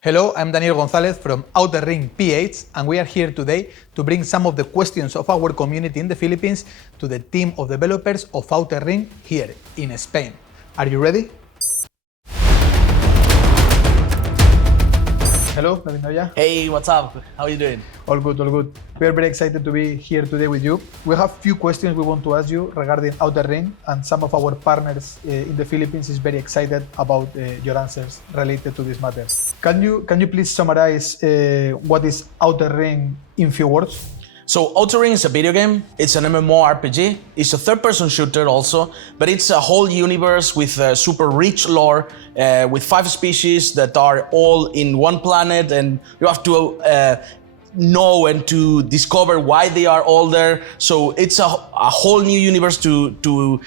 Hello, I'm Daniel Gonzalez from Outer Ring PH, and we are here today to bring some of the questions of our community in the Philippines to the team of developers of Outer Ring here in Spain. Are you ready? Hello, David Noya. Hey, what's up? How are you doing? All good, all good. We are very excited to be here today with you. We have few questions we want to ask you regarding Outer Ring, and some of our partners in the Philippines is very excited about your answers related to this matter. Can you please summarize what is Outer Ring in few words? So Outer Ring is a video game. It's an MMORPG. It's a third-person shooter also, but it's a whole universe with a super rich lore, with 5 species that are all in one planet, and you have to know and to discover why they are all there. So it's a whole new universe to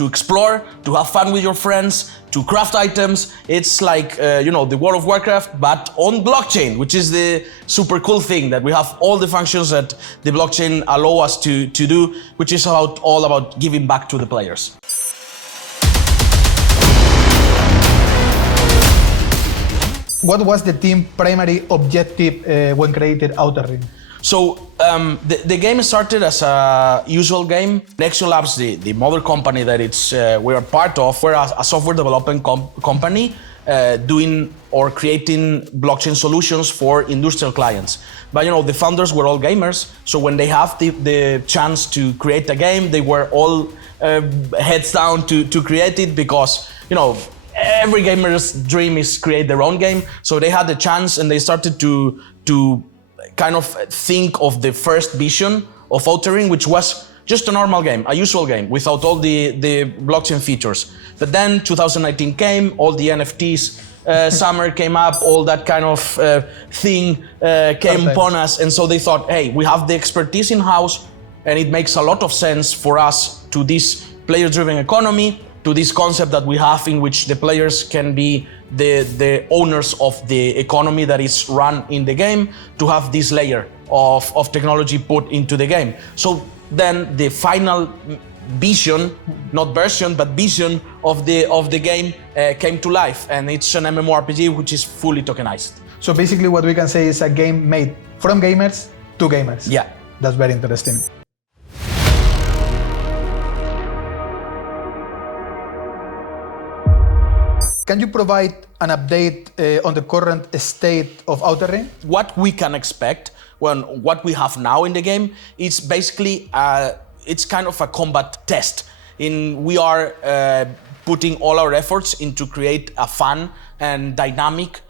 explore, to have fun with your friends, to craft items. It's like the World of Warcraft, but on blockchain, which is the super cool thing, that we have all the functions that the blockchain allow us to do, which is all about giving back to the players. What was the team's primary objective when created Outer Ring? So the game started as a usual game. Nexion Labs, the mother company that we are part of, we're a software development company doing or creating blockchain solutions for industrial clients. But the founders were all gamers, so when they have the chance to create a game, they were all heads down to create it, because every gamer's dream is create their own game. So they had the chance, and they started to kind of think of the first vision of Outer Ring, which was just a normal game, a usual game, without all the blockchain features. But then 2019 came, all the NFTs, summer came up, all that kind of thing came upon us. And so they thought, hey, we have the expertise in-house, and it makes a lot of sense for us to this player-driven economy, to this concept that we have in which the players can be the owners of the economy that is run in the game, to have this layer of technology put into the game. So then the final vision, not version, but vision of the game came to life, and it's an MMORPG which is fully tokenized. So basically what we can say is a game made from gamers to gamers. Yeah. That's very interesting. Can you provide an update on the current state of Outer Ring? What we can expect, what we have now in the game, is basically it's kind of a combat test. We are putting all our efforts into create a fun and dynamic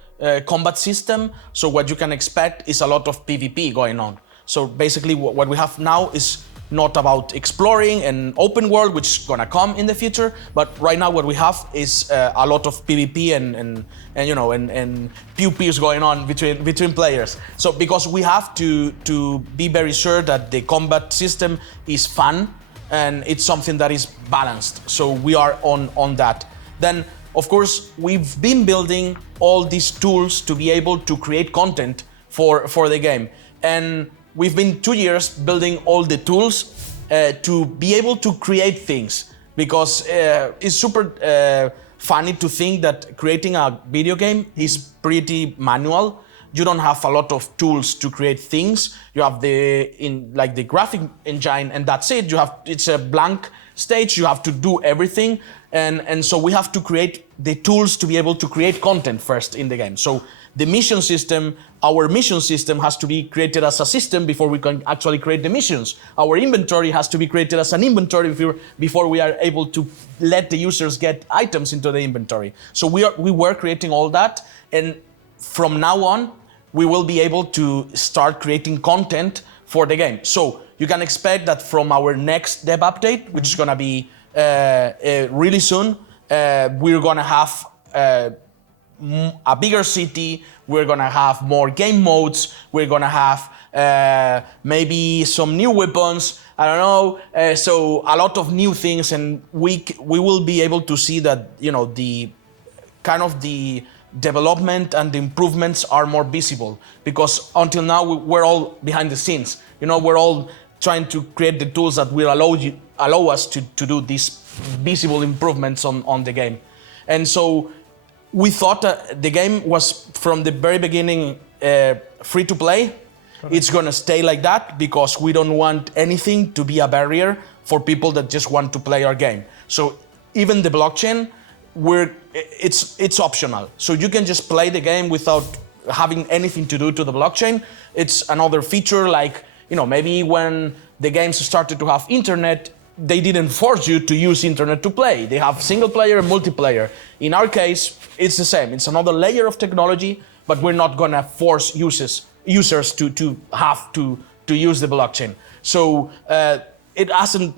combat system. So what you can expect is a lot of PvP going on. So basically what we have now is not about exploring an open world, which is gonna come in the future, but right now what we have is a lot of PvP and pew-pews going on between players. So because we have to be very sure that the combat system is fun and it's something that is balanced. So we are on that. Then of course we've been building all these tools to be able to create content for the game, and we've been 2 years building all the tools to be able to create things, because it's super funny to think that creating a video game is pretty manual. You don't have a lot of tools to create things. You have the graphic engine, and that's it. It's a blank stage. You have to do everything, and so we have to create the tools to be able to create content first in the game. So the mission system, our mission system has to be created as a system before we can actually create the missions. Our inventory has to be created as an inventory before we are able to let the users get items into the inventory. So we were creating all that, and from now on, we will be able to start creating content for the game. So you can expect that from our next dev update, which is gonna be really soon, we're gonna have a bigger city, we're gonna have more game modes, we're gonna have maybe some new weapons, I don't know, so a lot of new things, and we will be able to see that the kind of the development and the improvements are more visible, because until now we're all behind the scenes. We're all trying to create the tools that will allow us to do these visible improvements on the game. And so we thought the game was from the very beginning free to play. It's going to stay like that because we don't want anything to be a barrier for people that just want to play our game. So even the blockchain, it's optional. So you can just play the game without having anything to do to the blockchain. It's another feature, like, maybe when the games started to have internet, they didn't force you to use internet to play. They have single player and multiplayer. In our case, it's the same. It's another layer of technology, but we're not gonna force users to have to use the blockchain. So it hasn't,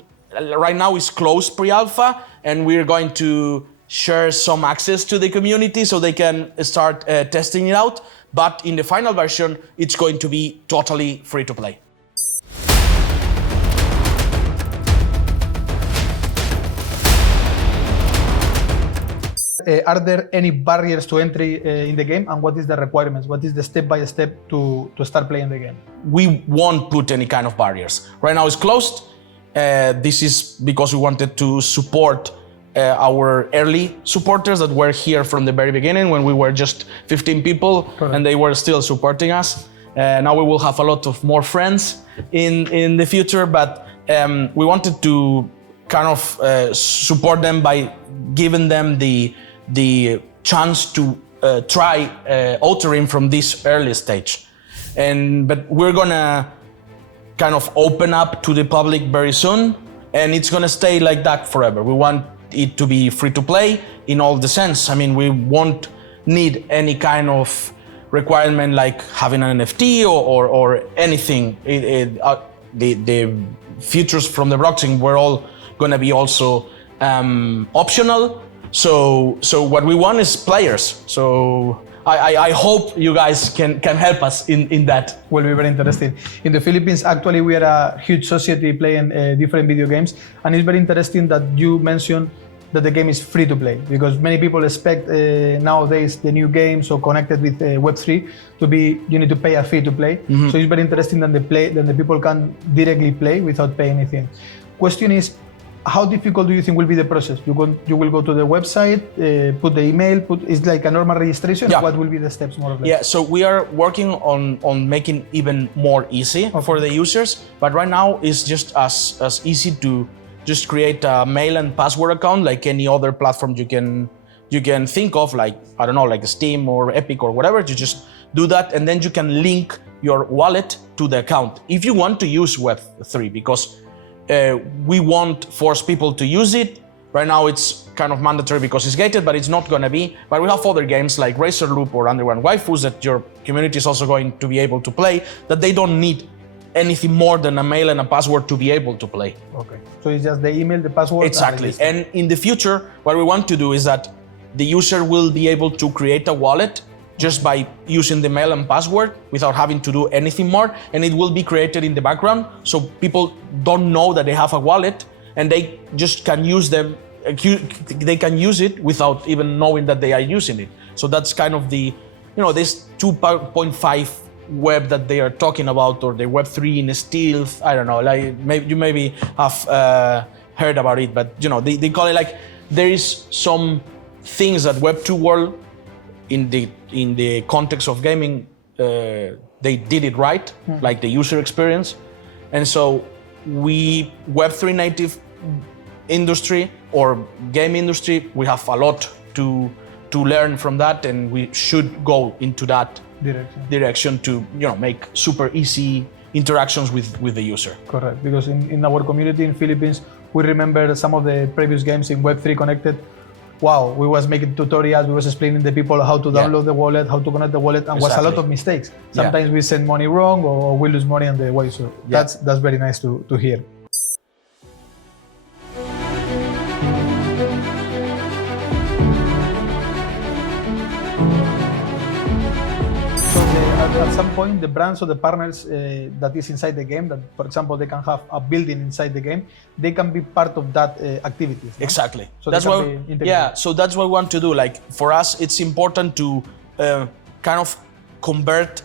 right now it's closed pre-alpha, and we're going to share some access to the community so they can start testing it out. But in the final version, it's going to be totally free to play. Are there any barriers to entry in the game, and what is the requirements? What is the step-by-step to start playing the game? We won't put any kind of barriers. Right now it's closed. This is because we wanted to support our early supporters that were here from the very beginning when we were just 15 people. Correct. And they were still supporting us. Now we will have a lot of more friends in the future, but we wanted to kind of support them by giving them the chance to try authoring from this early stage. But we're gonna kind of open up to the public very soon, and it's gonna stay like that forever. We want it to be free to play in all the sense. I mean, we won't need any kind of requirement like having an NFT or anything. The features from the blockchain were all gonna be also optional. So what we want is players. So I hope you guys can help us in that. Will be very interesting. In the Philippines, actually, we are a huge society playing different video games, and it's very interesting that you mentioned that the game is free to play, because many people expect nowadays the new games or connected with Web3 to be, you need to pay a fee to play. Mm-hmm. So it's very interesting that the people can directly play without paying anything. Question is, how difficult do you think will be the process? You will go to the website, put the email, it's like a normal registration. Yeah. What will be the steps more or less? Yeah, so we are working on making even more easy for the users, but right now it's just as easy to just create a mail and password account like any other platform you can think of, like, I don't know, like Steam or Epic or whatever. You just do that, and then you can link your wallet to the account if you want to use Web3, because we won't force people to use it. Right now it's kind of mandatory because it's gated, but it's not gonna be. But we have other games like Razor Loop or Underground Waifus that your community is also going to be able to play, that they don't need anything more than a mail and a password to be able to play. Okay, so it's just the email, the password. Exactly. And in the future, what we want to do is that the user will be able to create a wallet just by using the mail and password without having to do anything more, and it will be created in the background, so people don't know that they have a wallet, and they just can use them. They can use it without even knowing that they are using it. So that's kind of the, this 2.5 web that they are talking about, or the Web3 in stealth. I don't know. Like you maybe have heard about it, but they call it like, there is some things that Web2 world, in the context of gaming, they did it right, like the user experience. And so we, Web3 native industry or game industry, we have a lot to learn from that, and we should go into that direction to make super easy interactions with the user. Correct, because in our community in Philippines, we remember some of the previous games in Web3 connected. Wow, we was making tutorials, we was explaining to people how to download the wallet, how to connect the wallet, and was a lot of mistakes. Sometimes we send money wrong, or we lose money on the way. So that's very nice to hear. At some point, the brands or the partners that is inside the game, that, for example, they can have a building inside the game, they can be part of that activity. No? Exactly. So that's what. So that's what we want to do. Like, for us, it's important to kind of convert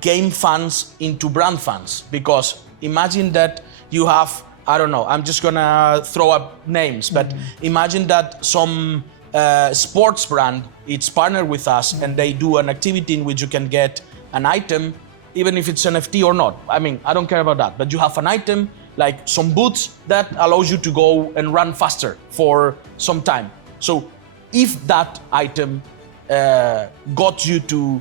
game fans into brand fans, because imagine that you have, I don't know, I'm just gonna throw up names, but imagine that some sports brand, it's partnered with us, and they do an activity in which you can get an item, even if it's NFT or not. I mean, I don't care about that, but you have an item like some boots that allows you to go and run faster for some time. So if that item got you to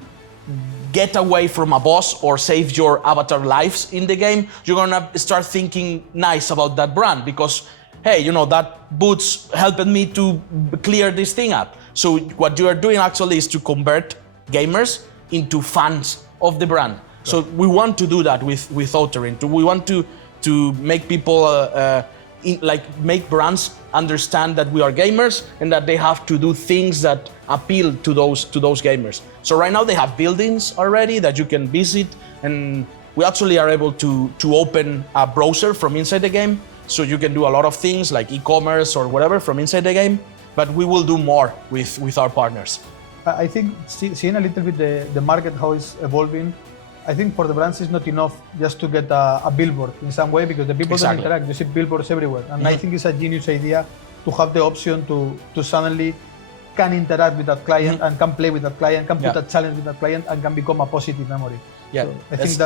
get away from a boss or save your avatar lives in the game, you're gonna start thinking nice about that brand because, hey, you know, that boots helped me to clear this thing up. So what you are doing actually is to convert gamers into fans of the brand. So we want to do that with Outer Ring. We want to make people make brands understand that we are gamers and that they have to do things that appeal to those gamers. So right now they have buildings already that you can visit, and we actually are able to open a browser from inside the game, so you can do a lot of things like e-commerce or whatever from inside the game. But we will do more with our partners. I think seeing a little bit the market, how it's evolving, I think for the brands it's not enough just to get a billboard in some way, because the people don't interact. You see billboards everywhere. And I think it's a genius idea to have the option to suddenly can interact with that client and can play with that client, can put a challenge with that client, and can become a positive memory. Yeah, so I think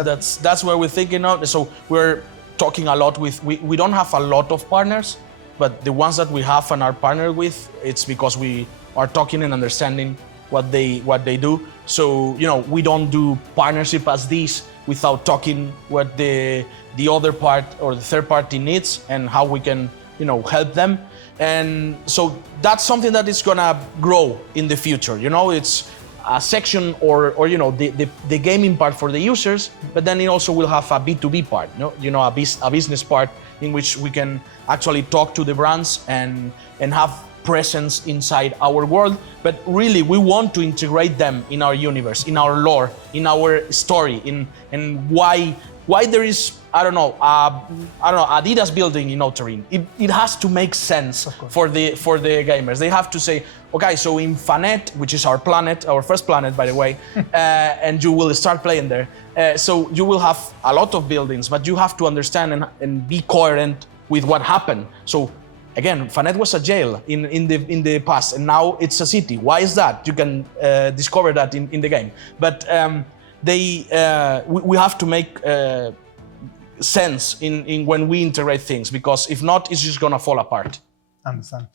that's where we're thinking of. So we're talking a lot with, we don't have a lot of partners, but the ones that we have and are partnered with, it's because we are talking and understanding what they do. So, you know, we don't do partnership as this without talking what the other part or the third party needs and how we can, you know, help them. And so that's something that is gonna grow in the future. You know, it's a section or you know, the gaming part for the users, but then it also will have a B2B part, you know, a business part in which we can actually talk to the brands and have presence inside our world. But really we want to integrate them in our universe, in our lore, in our story, and why there is, I don't know, Adidas building in Outer Ring. It has to make sense for the gamers. They have to say, okay, so in Fanet, which is our planet, our first planet, by the way, and you will start playing there. So you will have a lot of buildings, but you have to understand and be coherent with what happened. So again, Fanet was a jail in the past, and now it's a city. Why is that? You can discover that in the game. But we have to make sense in when we integrate things, because if not, it's just gonna fall apart. Understand.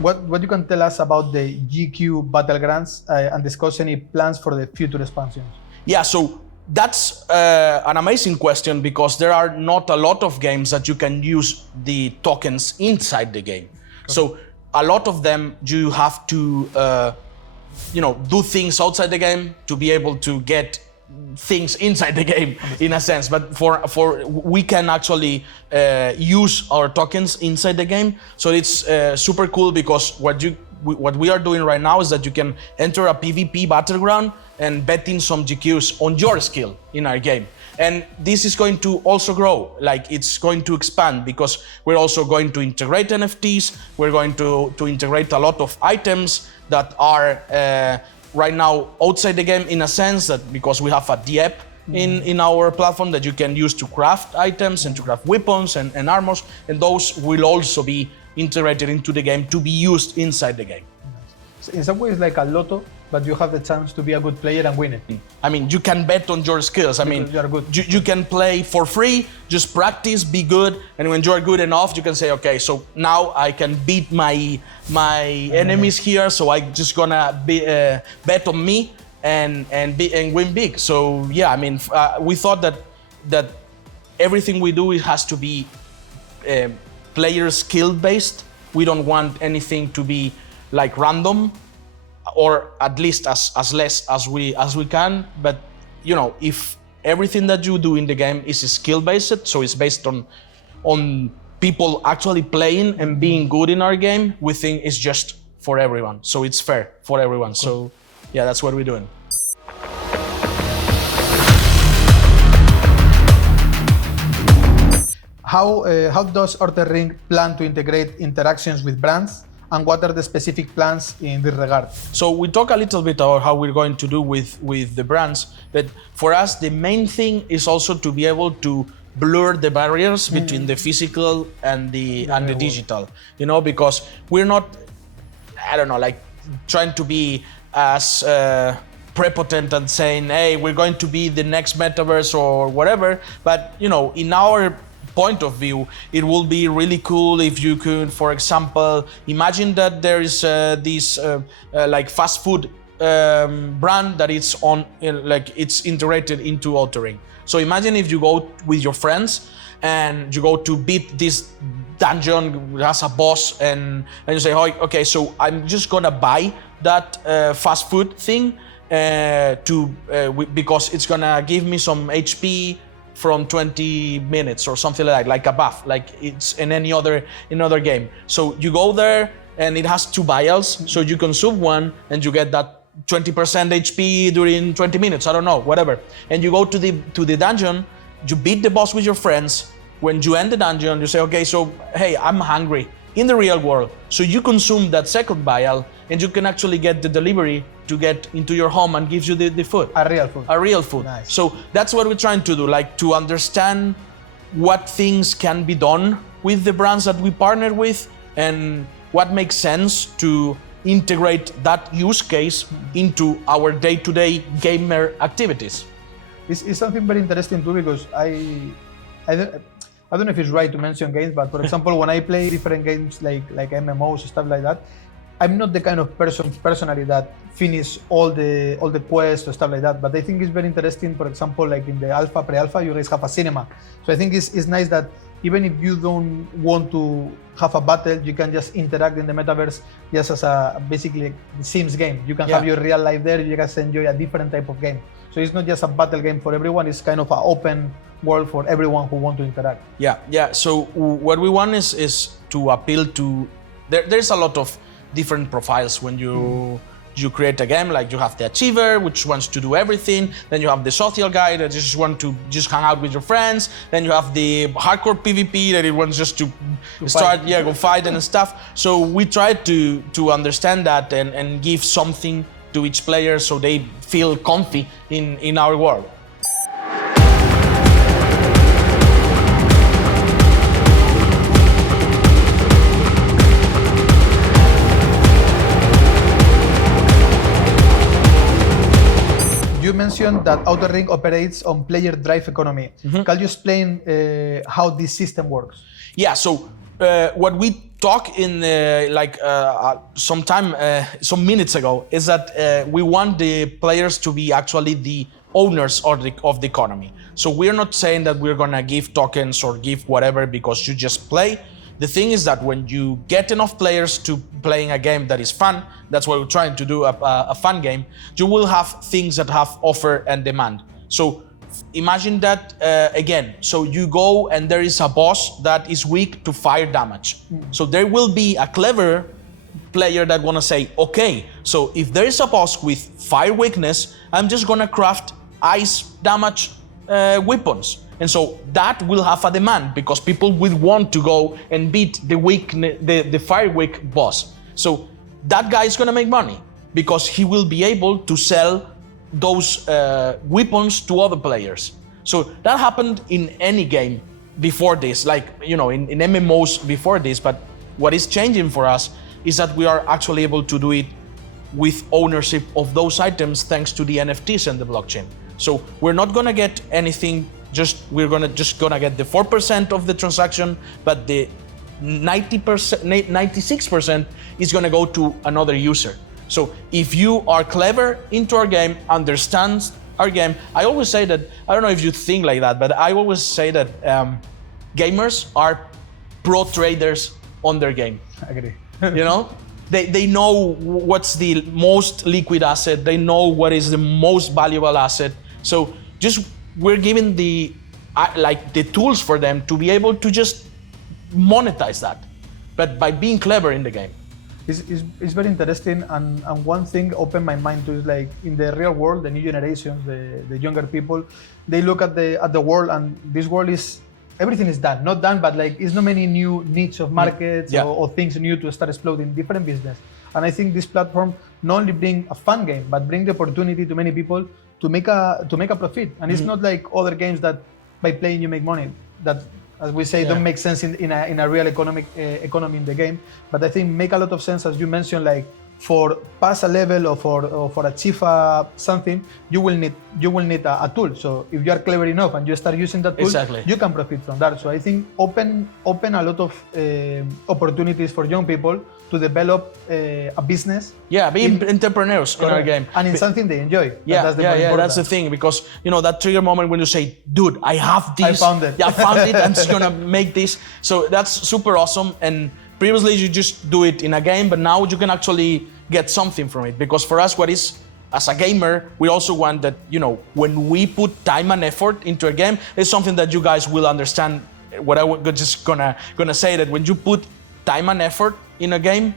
What you can tell us about the GQ Battlegrounds and discuss any plans for the future expansions? Yeah, so that's an amazing question, because there are not a lot of games that you can use the tokens inside the game. So a lot of them you have to you know, do things outside the game to be able to get things inside the game, in a sense. But for we can actually use our tokens inside the game. So it's super cool, because what we are doing right now is that you can enter a PvP battleground and bet in some GQs on your skill in our game. And this is going to also grow, like it's going to expand, because we're also going to integrate NFTs. We're going to integrate a lot of items that are right now outside the game, in a sense that because we have a DApp in our platform that you can use to craft items and to craft weapons and armors, and those will also be integrated into the game to be used inside the game. So in some ways, like a lotto, but you have the chance to be a good player and win it. I mean, you can bet on your skills. I mean, you can play for free, just practice, be good, and when you're good enough, you can say, okay, so now I can beat my enemies here, so I just gonna bet on me and win big. So yeah, I mean, we thought that everything we do, it has to be player skill based. We don't want anything to be like random, or at least as less as we can. But you know, if everything that you do in the game is skill based, so it's based on people actually playing and being good in our game, we think it's just for everyone, so it's fair for everyone. So yeah, that's what we're doing. How does Outer Ring plan to integrate interactions with brands, and what are the specific plans in this regard? So we talk a little bit about how we're going to do with the brands, but for us the main thing is also to be able to blur the barriers between the physical and the digital, you know, because we're not, I don't know, like trying to be as prepotent and saying, hey, we're going to be the next metaverse or whatever, but you know, in our point of view, it will be really cool if you could, for example, imagine that there is this like fast food brand that it's on, like it's integrated into Outer Ring. So imagine if you go with your friends and you go to beat this dungeon that has a boss, and you say, oh, okay, so I'm just gonna buy that fast food thing because it's gonna give me some HP from 20 minutes or something like a buff, like it's in any other game. So you go there and it has 2 vials, so you consume one and you get that 20% HP during 20 minutes, I don't know, whatever. And you go to the dungeon, you beat the boss with your friends. When you end the dungeon, you say, okay, so hey, I'm hungry in the real world. So you consume that second vial and you can actually get the delivery to get into your home and gives you the food. A real food. A real food. Nice. So that's what we're trying to do, like to understand what things can be done with the brands that we partner with and what makes sense to integrate that use case into our day-to-day gamer activities. It's something very interesting too, because I don't know if it's right to mention games, but for example, when I play different games like MMOs, stuff like that, I'm not the kind of person personally that finish all the quests or stuff like that. But I think it's very interesting. For example, like in the alpha, pre-alpha, you guys have a cinema. So I think it's nice that even if you don't want to have a battle, you can just interact in the metaverse just as a basically the Sims game. You can have your real life there. You guys enjoy a different type of game. So it's not just a battle game for everyone. It's kind of an open world for everyone who want to interact. Yeah. So what we want is to appeal to. There's a lot of different profiles when you create a game. Like you have the achiever, which wants to do everything. Then you have the social guy that just want to just hang out with your friends. Then you have the hardcore PvP that it wants just to start, fight. Go fight and stuff. So we try to understand that and give something to each player so they feel comfy in our world. You mentioned that Outer Ring operates on player drive economy. Can you explain how this system works? Yeah, so what we talked in some minutes ago is that we want the players to be actually the owners of the economy. So we're not saying that we're gonna give tokens or give whatever because you just play. The thing is that when you get enough players to playing a game that is fun, that's what we're trying to do, a fun game, you will have things that have offer and demand. So imagine that again, so you go and there is a boss that is weak to fire damage. So there will be a clever player that wanna say, okay, so if there is a boss with fire weakness, I'm just gonna craft ice damage weapons. And so that will have a demand because people will want to go and beat the fire weak boss. So that guy is gonna make money because he will be able to sell those weapons to other players. So that happened in any game before this, like, you know, in MMOs before this, but what is changing for us is that we are actually able to do it with ownership of those items thanks to the NFTs and the blockchain. So we're not gonna get anything, we're gonna get the 4% of the transaction, but the 90%, 96% is gonna go to another user. So if you are clever into our game, understands our game, I always say that, I don't know if you think like that, but I always say that gamers are pro traders on their game. I agree. You know, they know what's the most liquid asset. They know what is the most valuable asset. So just we're giving the tools for them to be able to just monetize that, but by being clever in the game. It's very interesting, and one thing opened my mind to is like in the real world, the new generations, the younger people, they look at the world, and this world is, everything is done, not done, but like it's not many new niche of markets or things new to start exploding different business. And I think this platform not only bring a fun game, but bring the opportunity to many people to make a profit. And it's not like other games that by playing you make money. that, as we say, don't make sense in a real economy in the game. But I think make a lot of sense, as you mentioned, like for pass a level or for achieve something, you will need a tool. So if you are clever enough and you start using that tool, you can profit from that. So I think open a lot of opportunities for young people to develop a business. Yeah, be entrepreneurs in our game. And in something they enjoy. Yeah, that's the thing, because that trigger moment when you say, dude, I have this. I found it. Yeah, I found it, I'm just gonna make this. So that's super awesome. And previously you just do it in a game, but now you can actually get something from it. Because for us, what is, as a gamer, we also want that, when we put time and effort into a game, it's something that you guys will understand. What I was just gonna say, that when you put time and effort in a game,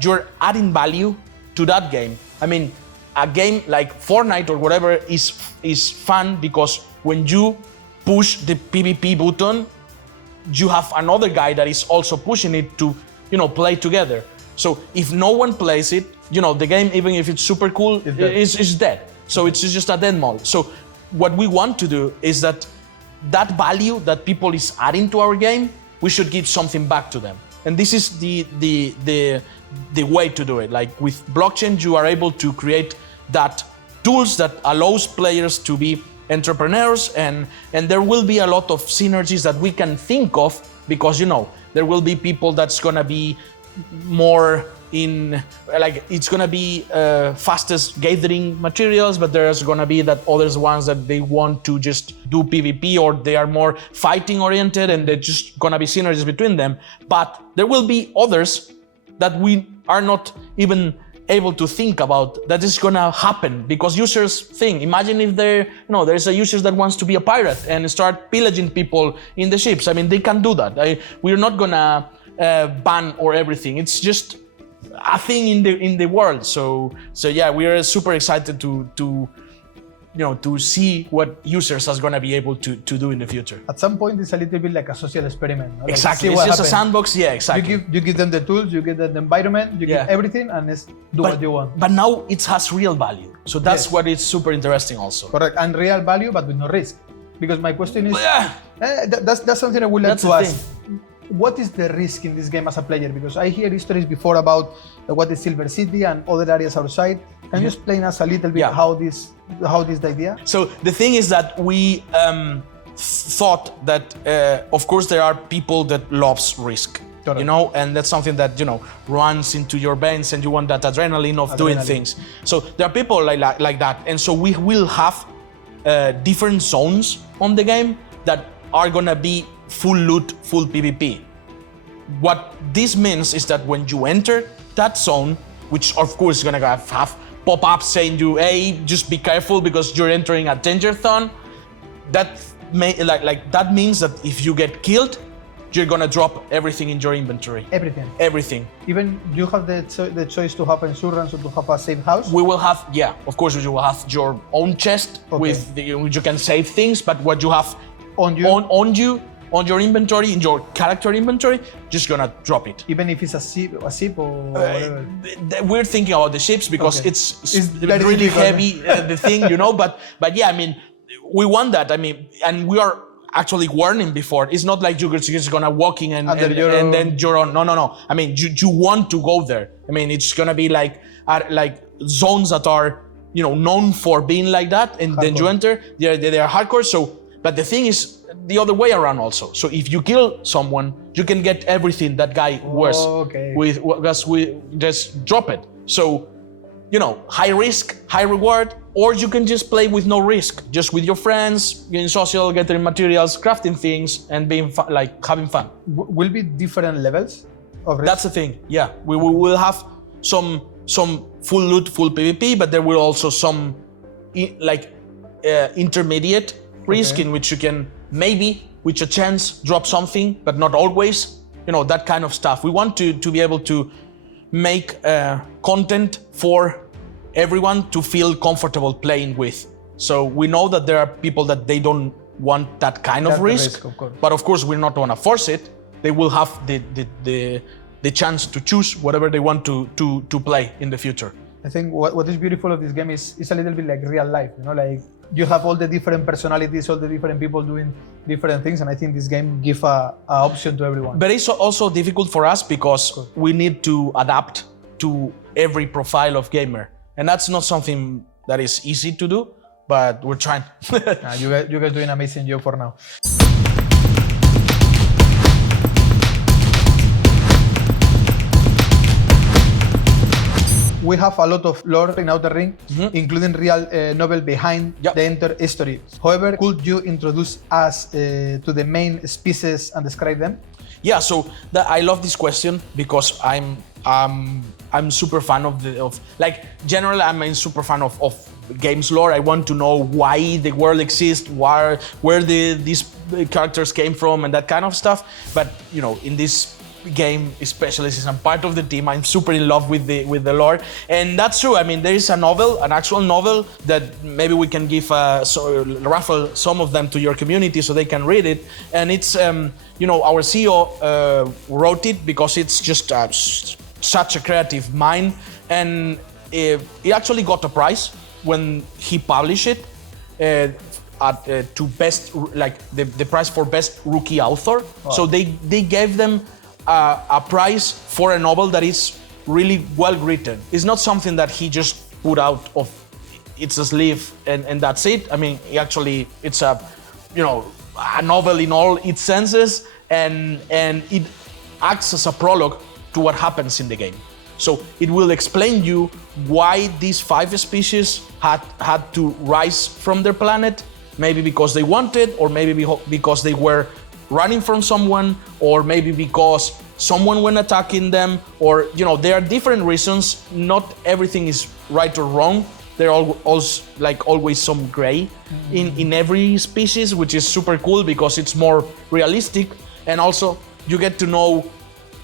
you're adding value to that game. I mean, a game like Fortnite or whatever is fun because when you push the PvP button, you have another guy that is also pushing it to, play together. So if no one plays it, the game, even if it's super cool, is dead. So it's just a dead mode. So what we want to do is that value that people is adding to our game, we should give something back to them. And this is the way to do it. Like with blockchain, you are able to create that tools that allows players to be entrepreneurs, and there will be a lot of synergies that we can think of, because there will be people that's gonna be more in, like, it's gonna be fastest gathering materials, but there's gonna be that others ones that they want to just do PvP, or they are more fighting oriented, and they're just gonna be synergies between them. But there will be others that we are not even able to think about that is gonna happen, because users think. Imagine if there's a user that wants to be a pirate and start pillaging people in the ships. I mean, they can do that. We're not gonna ban or everything. It's just a thing in the world. So yeah, we are super excited to see what users are going to be able to do in the future. At some point, it's a little bit like a social experiment. No? Like, exactly, it's just a sandbox. Yeah, exactly. You give them the tools, you give them the environment, you give everything, and do what you want. But now it has real value. So that's what is super interesting also. Correct, and real value, but with no risk. Because my question is, that's something I would like to ask. What is the risk in this game as a player? Because I hear stories before about what is Silver City and other areas outside. Can you explain us a little bit how this the idea? So the thing is that we thought that of course there are people that loves risk, and that's something that runs into your veins, and you want that adrenaline of doing things. So there are people like that, and so we will have different zones on the game that are gonna be full loot, full PvP. What this means is that when you enter that zone, which of course is gonna have pop-ups saying you, hey, just be careful because you're entering a danger zone, that means that if you get killed, you're gonna drop everything in your inventory. Everything. Even you have the choice to have insurance or to have a safe house? We will have, of course, you will have your own chest with you can save things, but what you have on your inventory, in your character inventory, just gonna drop it. Even if it's a ship or whatever. We're thinking about the ships because it's really heavy, the thing, But yeah, I mean, we want that. I mean, and we are actually warning before. It's not like you're just gonna walk in and then you're on. No. I mean, you want to go there. I mean, it's gonna be like zones that are known for being like that, and then you enter. They are hardcore. So, but the thing is the other way around also. So if you kill someone, you can get everything that guy wears because we just drop it. So, high risk, high reward, or you can just play with no risk, just with your friends, getting social, getting materials, crafting things, and being having fun. Will be different levels of risk? That's the thing. Yeah, we will have some full loot, full PvP, but there will also some intermediate risk in which you can maybe with a chance drop something, but not always, that kind of stuff. We want to be able to make content for everyone to feel comfortable playing with. So we know that there are people that they don't want that kind of risk, but of course we're not going to force it. They will have the chance to choose whatever they want to play in the future. I think what is beautiful of this game is a little bit like real life, like you have all the different personalities, all the different people doing different things, and I think this game gives a option to everyone. But it's also difficult for us because we need to adapt to every profile of gamer, and that's not something that is easy to do, but we're trying. You guys doing an amazing job for now. We have a lot of lore in Outer Ring, including real novel behind the entire history. However, could you introduce us to the main species and describe them? Yeah, so I love this question because I'm super fan of like generally I'm a super fan of games lore. I want to know why the world exists, where these characters came from, and that kind of stuff. But you know, in this game, especially since I'm part of the team, I'm super in love with the lore, and that's true. I mean, there is a novel, an actual novel that maybe we can give raffle some of them to your community so they can read it. And it's you know, our CEO wrote it because it's just such a creative mind, and he actually got a prize when he published it to best, like the prize for best rookie author. Wow. So they gave them a prize for a novel that is really well written. It's not something that he just put out of its sleeve and that's it. I mean, it's a, you know, a novel in all its senses, and it acts as a prologue to what happens in the game. So it will explain you why these 5 species had to rise from their planet, maybe because they wanted, or maybe because they were running from someone, or maybe because someone went attacking them, or, you know, there are different reasons. Not everything is right or wrong. There are also, like, always some gray in every species, which is super cool because it's more realistic. And also you get to know,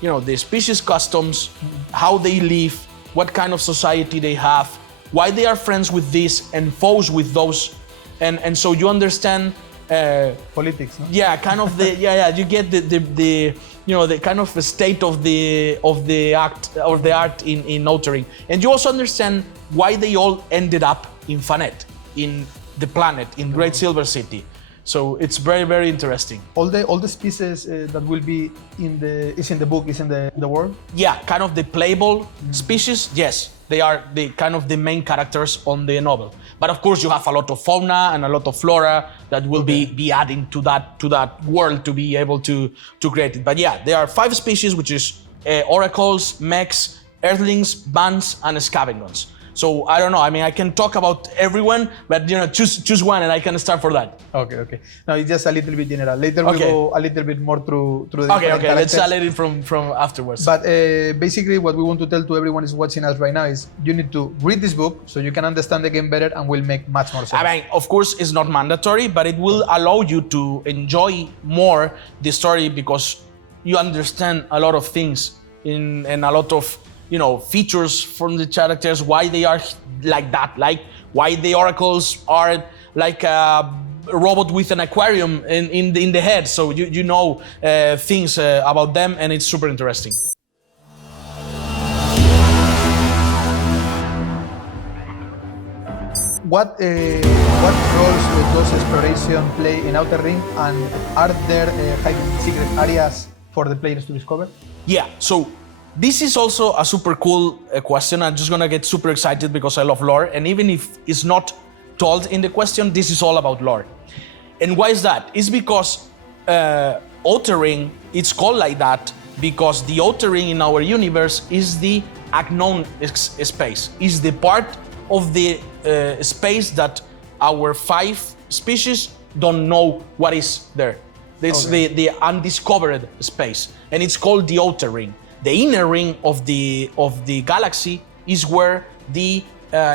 you know, the species customs, how they live, what kind of society they have, why they are friends with this and foes with those, and so you understand politics, no? Yeah, kind of the you get the you know, the kind of state of the art in Outer Ring, and you also understand why they all ended up in Fanet, in the planet, in Great Silver City. So it's very, very interesting. All the species that will be in the book is in the world. Yeah, kind of the playable species. Yes, they are the kind of the main characters on the novel. But of course, you have a lot of fauna and a lot of flora that will be adding to that world to be able to create it. But yeah, there are 5 species, which is oracles, mechs, earthlings, bands, and scavengons. So I don't know. I mean, I can talk about everyone, but you know, choose one, and I can start for that. Okay. Now it's just a little bit general. Later we go a little bit more through the Okay. Let's let it from afterwards. But basically, what we want to tell to everyone is watching us right now is you need to read this book so you can understand the game better and will make much more sense. I mean, of course, it's not mandatory, but it will allow you to enjoy more the story because you understand a lot of things and a lot of, you know, features from the characters, why they are like that, like why the oracles are like a robot with an aquarium in the head. So you know things about them, and it's super interesting. What roles does exploration play in Outer Ring, and are there hidden secret areas for the players to discover? Yeah, so this is also a super cool question. I'm just gonna get super excited because I love lore, and even if it's not told in the question, this is all about lore. And why is that? It's because Outer Ring, it's called like that because the Outer Ring in our universe is the unknown space, is the part of the space that our 5 species don't know what is there. It's the undiscovered space, and it's called the Outer Ring. The inner ring of the galaxy is where the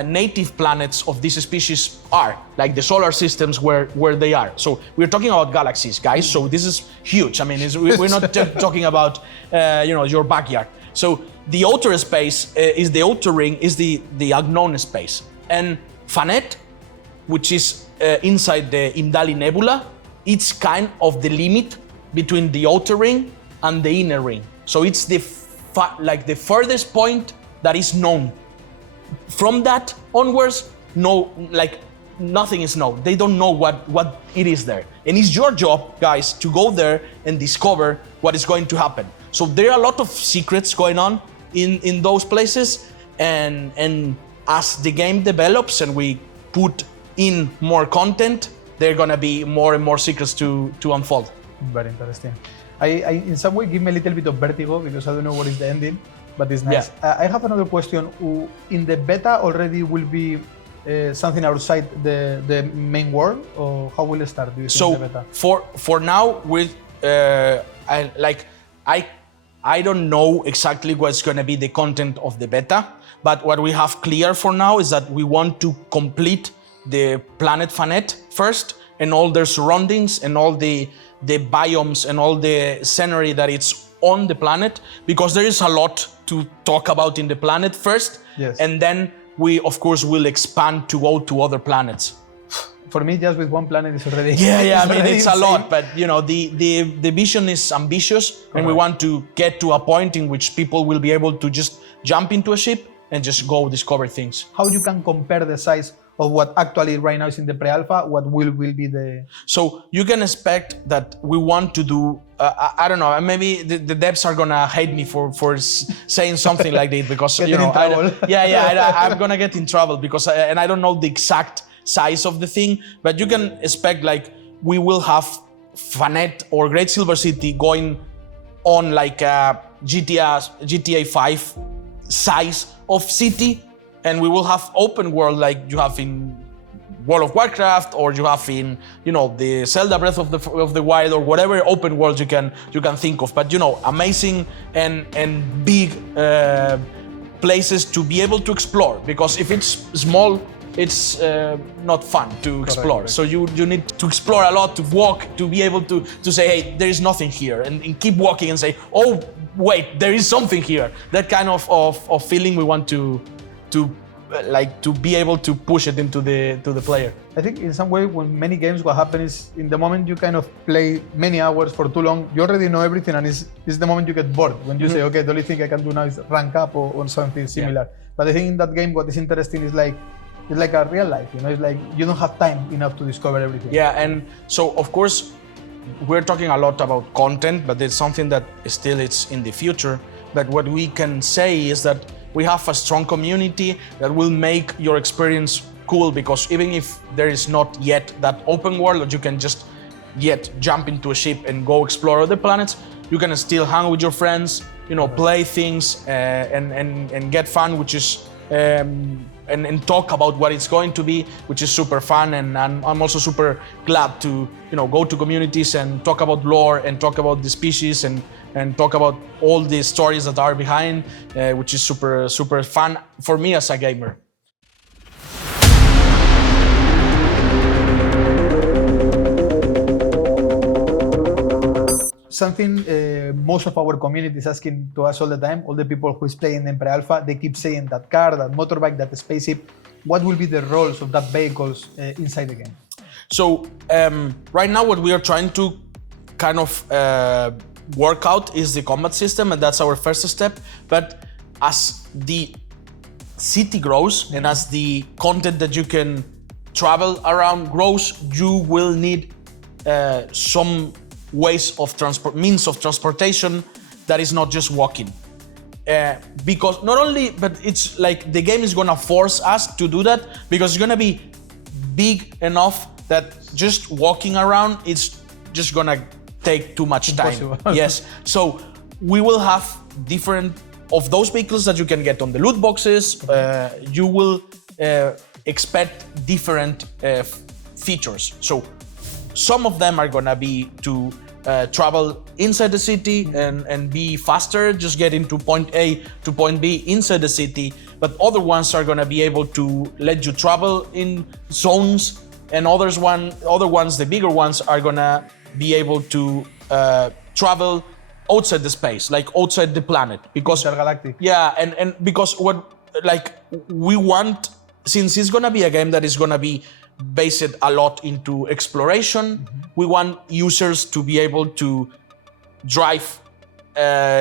native planets of these species are, like the solar systems where they are. So we're talking about galaxies, guys. So this is huge. I mean, we're not talking about you know, your backyard. So the outer space is the Outer Ring, is the unknown space, and Fanet, which is inside the Imdali Nebula, it's kind of the limit between the Outer Ring and the inner ring. So it's the furthest point that is known. From that onwards, nothing is known. They don't know what it is there. And it's your job, guys, to go there and discover what is going to happen. So there are a lot of secrets going on in those places. And as the game develops and we put in more content, there are gonna be more and more secrets to unfold. Very interesting. I in some way give me a little bit of vertigo because I don't know what is the ending, but it's nice. Yeah. I have another question. In the beta already will be something outside the main world, or how will it start? Do you think the beta? For now, with I don't know exactly what's going to be the content of the beta, but what we have clear for now is that we want to complete the planet Fanet first, and all their surroundings and all the biomes and all the scenery that it's on the planet, because there is a lot to talk about in the planet first. Yes. And then we of course will expand to go to other planets. For me, just with one planet is already Yeah, I mean already it's a insane. lot, but you know the vision is ambitious, and we want to get to a point in which people will be able to just jump into a ship and just go discover things. How you can compare the size of what actually right now is in the pre-alpha, what will be the... So you can expect that we want to do, I don't know, maybe the devs are gonna hate me for saying something like this, because Get you know, in trouble. I'm gonna get in trouble because and I don't know the exact size of the thing, but you can expect like we will have Fanet or Great Silver City going on like a GTA 5 size of city, and we will have open world like you have in World of Warcraft, or you have in, you know, the Zelda Breath of the Wild, or whatever open world you can think of. But you know, amazing and big places to be able to explore, because if it's small, it's not fun to explore. Correct. So you need to explore a lot, to walk, to be able to say, hey, there is nothing here, and keep walking and say, oh wait, there is something here. That kind of feeling we want to be able to push it into the player. I think in some way, when many games, what happens is in the moment you kind of play many hours for too long, you already know everything, and it's the moment you get bored when you say, okay, the only thing I can do now is rank up or something similar. Yeah. But I think in that game, what is interesting is like, it's like a real life, you know, it's like you don't have time enough to discover everything. Yeah, and so of course, we're talking a lot about content, but it's something that still it's in the future. But what we can say is that we have a strong community that will make your experience cool, because even if there is not yet that open world that you can just yet jump into a ship and go explore other planets, you can still hang with your friends, you know, play things and get fun, which is and talk about what it's going to be, which is super fun. And I'm also super glad to, you know, go to communities and talk about lore and talk about the species and talk about all the stories that are behind, which is super fun for me as a gamer. Something most of our community is asking to us all the time, all the people who is playing in pre-alpha, they keep saying that car, that motorbike, that spaceship, what will be the roles of that vehicles inside the game? So right now what we are trying to kind of work out is the combat system, and that's our first step. But as the city grows and as the content that you can travel around grows, you will need some ways of means of transportation that is not just walking. Because not only, but it's like the game is gonna force us to do that, because it's gonna be big enough that just walking around, it's just gonna take too much time. Impossible. Yes, so we will have different of those vehicles that you can get on the loot boxes. You will expect different features. So some of them are gonna be to travel inside the city and be faster, just getting to point A to point B inside the city. But other ones are gonna be able to let you travel in zones, and other ones, the bigger ones, are gonna be able to travel outside the space, like outside the planet, because Intergalactic. yeah, and because what like we want, since it's gonna be a game that is gonna be based a lot into exploration, we want users to be able to drive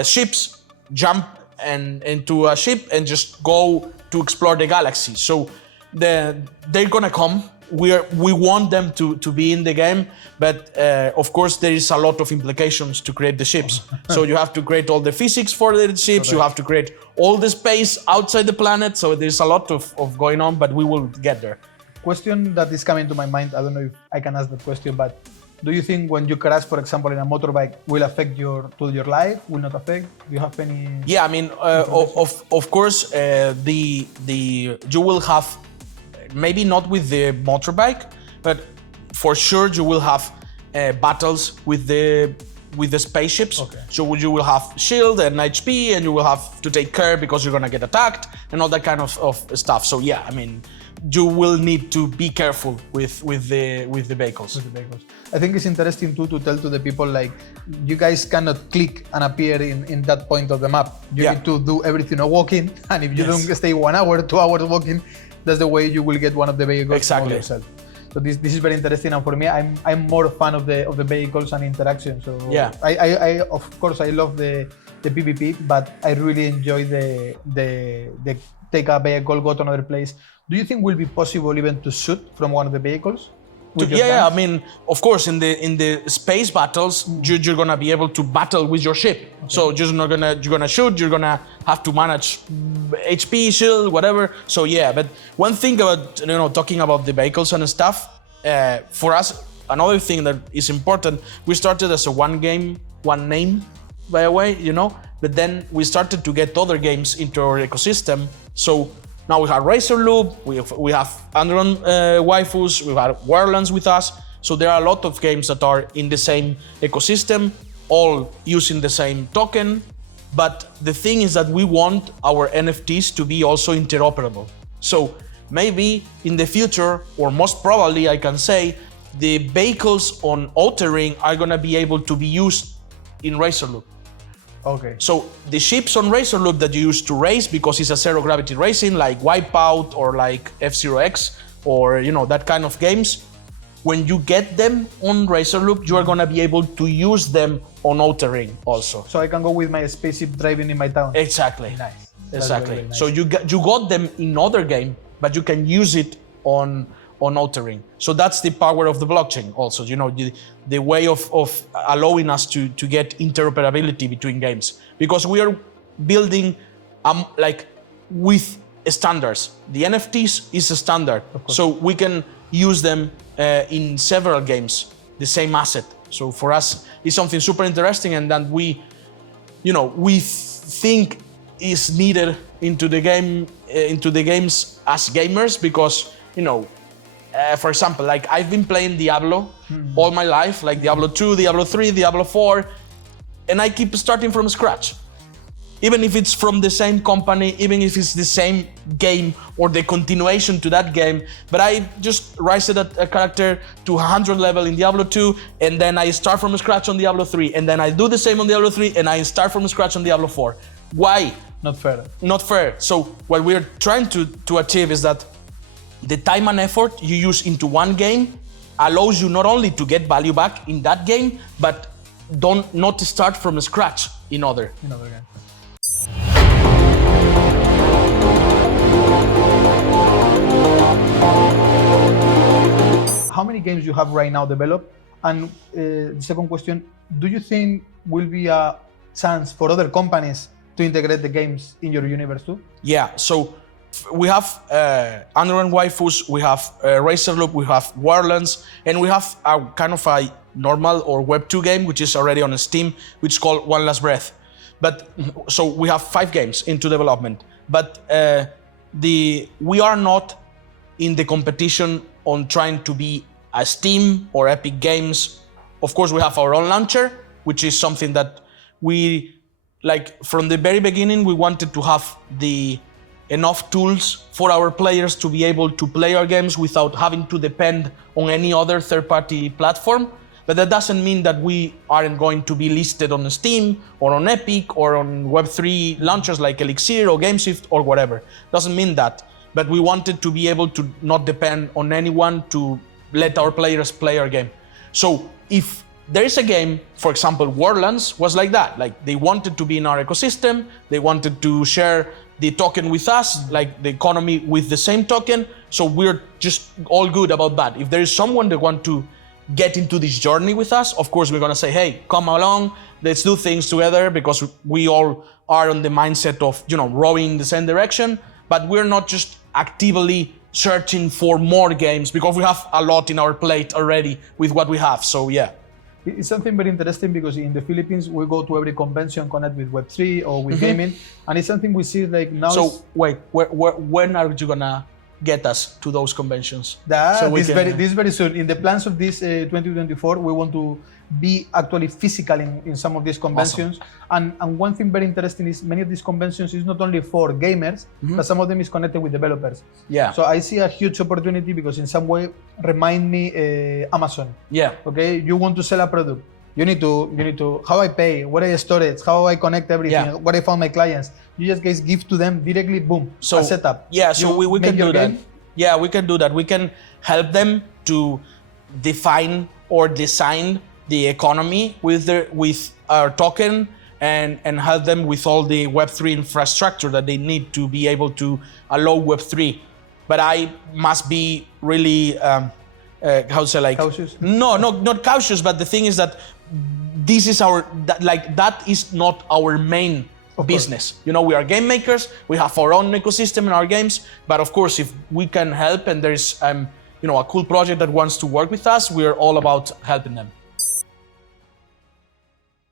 ships, jump into a ship and just go to explore the galaxy. So they're gonna come we want them to be in the game, but of course there is a lot of implications to create the ships. So you have to create all the physics for the ships. Correct. You have to create all the space outside the planet. So there's a lot of going on, but we will get there. Question that is coming to my mind. I don't know if I can ask that question, but do you think when you crash, for example, in a motorbike, will affect your life? Will not affect? Do you have any? Yeah, I mean, of course, you will have, maybe not with the motorbike, but for sure you will have battles with the spaceships. Okay. So you will have shield and HP, and you will have to take care because you're gonna get attacked and all that kind of stuff. So yeah, I mean, you will need to be careful with the vehicles. I think it's interesting too to tell to the people, like, you guys cannot click and appear in that point of the map. You need to do everything walking, and if you don't stay 1 hour, 2 hours walking, that's the way you will get one of the vehicles. Exactly. Yourself. So this is very interesting, and for me, I'm more a fan of the vehicles and interaction. So yeah, I of course I love the PvP, but I really enjoy the take a vehicle, go to another place. Do you think will be possible even to shoot from one of the vehicles? Yeah, I mean, of course, in the space battles, you're gonna be able to battle with your ship. Okay. So you're gonna shoot. You're gonna have to manage HP, shield, whatever. So yeah, but one thing about talking about the vehicles and stuff, for us, another thing that is important. We started as a one game, one name, by the way, but then we started to get other games into our ecosystem. So now we have Razor Loop, we have Underground Waifus, we have Warlands with us. So there are a lot of games that are in the same ecosystem, all using the same token. But the thing is that we want our NFTs to be also interoperable. So maybe in the future, or most probably I can say, the vehicles on Outer Ring are gonna be able to be used in Razor Loop. Okay. So the ships on Razor Loop that you use to race, because it's a zero gravity racing, like Wipeout or like F-Zero X, or that kind of games, when you get them on Razor Loop, you are gonna be able to use them on Outer Ring also. So I can go with my spaceship driving in my town. Exactly. Nice. Exactly. Very nice. So you got them in other game, but you can use it on Outer Ring. So that's the power of the blockchain also, the way of allowing us to get interoperability between games. Because we are building like with standards. The NFTs is a standard. So we can use them in several games, the same asset. So for us, it's something super interesting, and that we think is needed into the games as gamers, because for example, like I've been playing Diablo all my life, like Diablo 2, Diablo 3, Diablo 4, and I keep starting from scratch. Even if it's from the same company, even if it's the same game or the continuation to that game, but I just raised a character to 100 level in Diablo 2, and then I start from scratch on Diablo 3, and then I do the same on Diablo 3, and I start from scratch on Diablo 4. Why? Not fair. Not fair. So what we're trying to achieve is that the time and effort you use into one game allows you not only to get value back in that game, but not to start from scratch in other games. How many games you have right now developed? And the second question, do you think will be a chance for other companies to integrate the games in your universe too? Yeah, so we have Underground Waifus, we have Razor Loop, we have Warlands, and we have a kind of a normal or Web 2 game, which is already on Steam, which is called One Last Breath. But so we have 5 games into development, but we are not in the competition on trying to be a Steam or Epic Games. Of course, we have our own launcher, which is something that we, like from the very beginning, we wanted to have enough tools for our players to be able to play our games without having to depend on any other third-party platform. But that doesn't mean that we aren't going to be listed on Steam or on Epic or on Web3 launchers like Elixir or GameShift or whatever. Doesn't mean that. But we wanted to be able to not depend on anyone to let our players play our game. So if there is a game, for example, Warlands was like that. Like they wanted to be in our ecosystem, they wanted to share the token with us, like the economy with the same token. So we're just all good about that. If there is someone that want to get into this journey with us, of course we're gonna say, hey, come along, let's do things together, because we all are on the mindset of, rowing in the same direction. But we're not just actively searching for more games, because we have a lot in our plate already with what we have. So yeah. It's something very interesting, because in the Philippines we go to every convention connect with Web3 or with gaming, and it's something we see like now. So wait, when are you gonna get us to those conventions? This very soon. In the plans of this 2024, we want to be actually physical in some of these conventions. Awesome. And one thing very interesting is many of these conventions is not only for gamers, but some of them is connected with developers. Yeah. So I see a huge opportunity, because in some way remind me Amazon. Yeah. Okay, you want to sell a product. You need to how I pay, where I store it, how I connect everything, what I found my clients. You just guys give to them directly, boom, a setup. Yeah, so we can do that. Yeah, we can do that. We can help them to define or design the economy with our token, and help them with all the Web3 infrastructure that they need to be able to allow Web3. But I must be really, cautious? No, not cautious, but the thing is that this is that is not our main business. We are game makers, we have our own ecosystem in our games, but of course, if we can help and there's a cool project that wants to work with us, we're all about helping them.